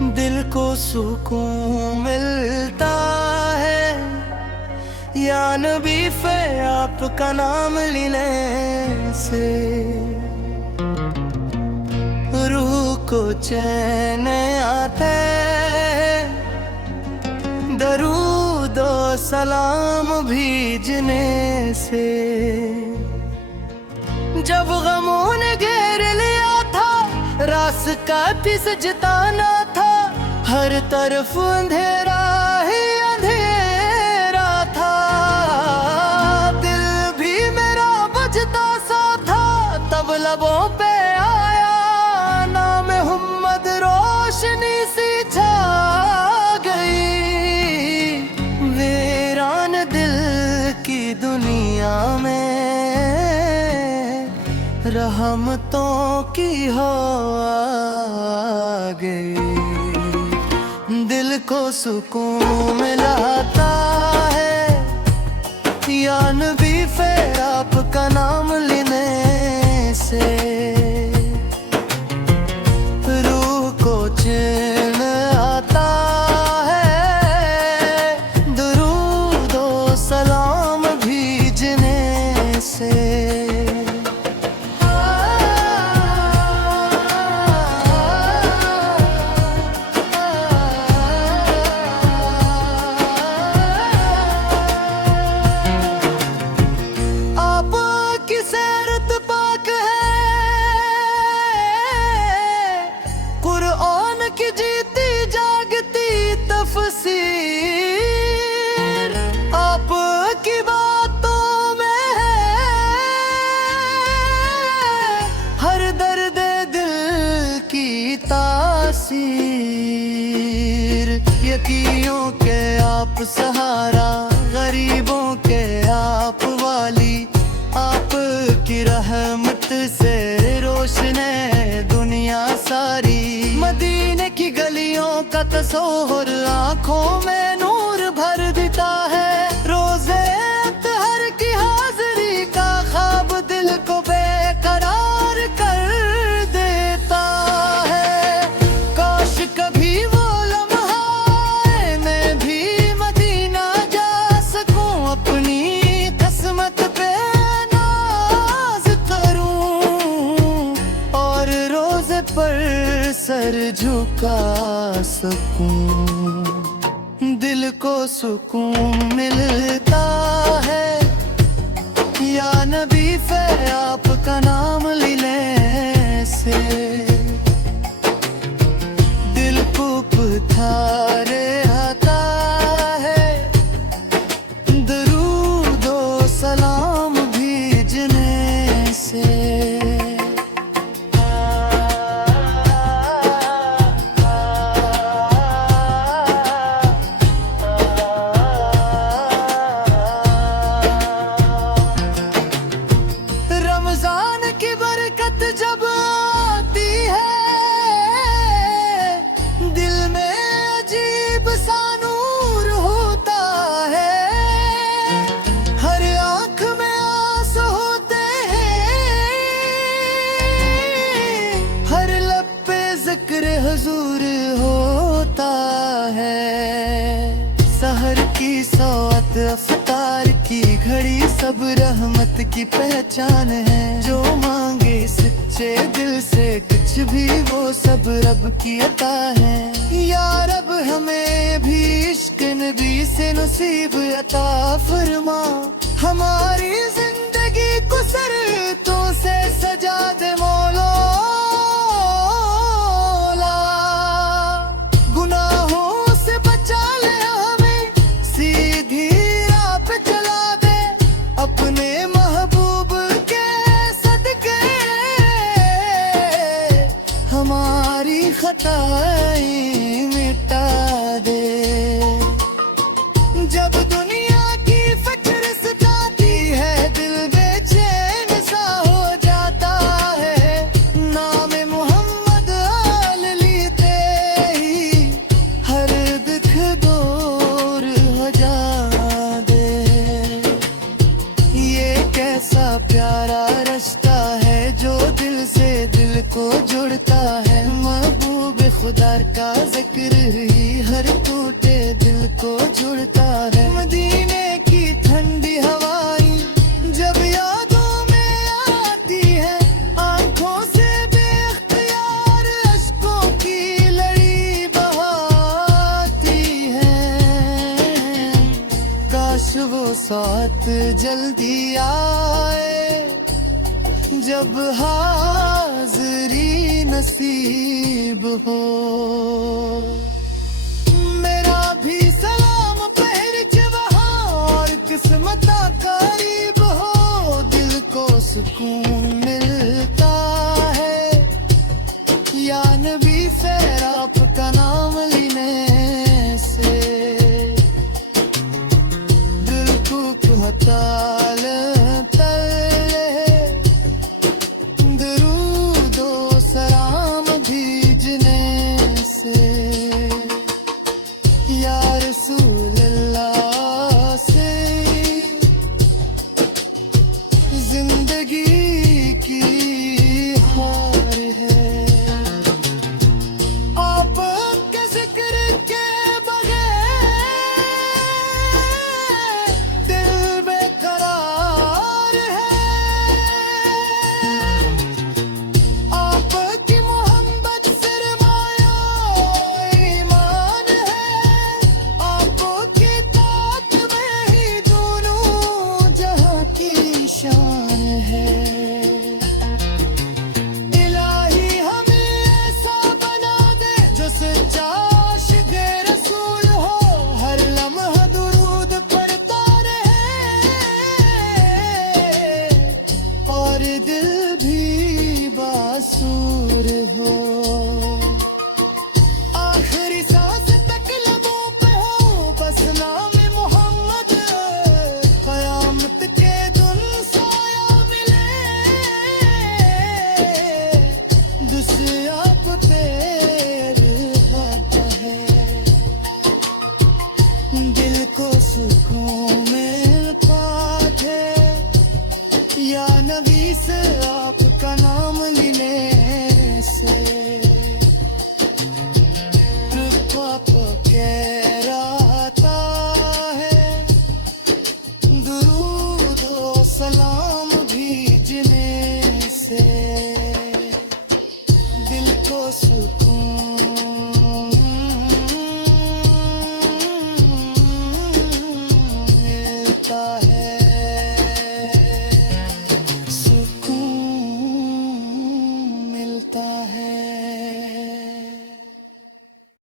दिल को सुकून मिलता है या नबी पे आपका नाम लेने से। रूह को चैन आता है दरूद और सलाम भेजने से। जब गमों ने घेर लिया था रास्ता भी सजताना था, हर तरफ अंधेरा ही अंधेरा था। दिल भी मेरा बुझता सा था, तब लबों पे आया नाम मोहम्मद, रोशनी सी छा गई वीरान दिल की दुनिया में। रहमतों की हवा आ गई, दिल को सुकून मिलाता है या नबी फिर आपका नाम लेने से। रूह को चैन आता है दरूद और सलाम भेजने से। आपकी बातों में है हर दर्द दिल की तासीर। यतीमों के आप सहारा, गरीबों के आप वाली, आपकी रहमत से रोशन है दुनिया सारी। मदीने की गलियों का तस्वीर आंखों में नूर भर देता है। रोज़े अत्हर की हाज़री का ख्वाब दिल को बेकरार कर देता है। काश कभी वो लम्हा आए मैं भी मदीना जा सकूं, अपनी किस्मत पे नाज करूं और रोज़े पर सर झुका सकूं। दिल को सुकून मिलता है या नबी फिर आपका नाम लेने से। दिल को पथारे आता है दरूद और सलाम भेजने से। जब आती है दिल में अजीब सा नूर होता है। हर आंख में आंसू होते हैं, हर लब पे जिक्र हुजूर होता है। सहर की सौत अफ्तार की घड़ी सब रहमत की पहचान है। जो मांगे सच्चे दिल से कुछ भी वो सब रब की अता है। या रब हमें भी इश्क नबी से नसीब अता फरमा। हमारी जिंदगी को सरतों से सजा दे मौला। गुनाहों से बचा ले हमें, सीधी राह पे चला दे अपने महबूब के सदके। हमारी खताएं मिटा दे। जब दुनिया की फिक्र सताती है दिल बेचैन सा हो जाता है। नाम मोहम्मद आल लेते ही हर दुख दूर हो जा दे। ये कैसा प्यारा रास्ता है जो दिल से दिल को जुड़ता है। महबूब खुदा का जिक्र ही हर टूटे दिल को जुड़ता है। मदीने की ठंडी हवाएं जब यादों में आती है, आंखों से बेख्तियार अश्कों की लड़ी बहाती है। काश वो साथ जल्दी आए जब हाज़री नसीब हो। मेरा भी सलाम पहर के वहाँ और किस्मत करीब हो, दिल को सुकून मिल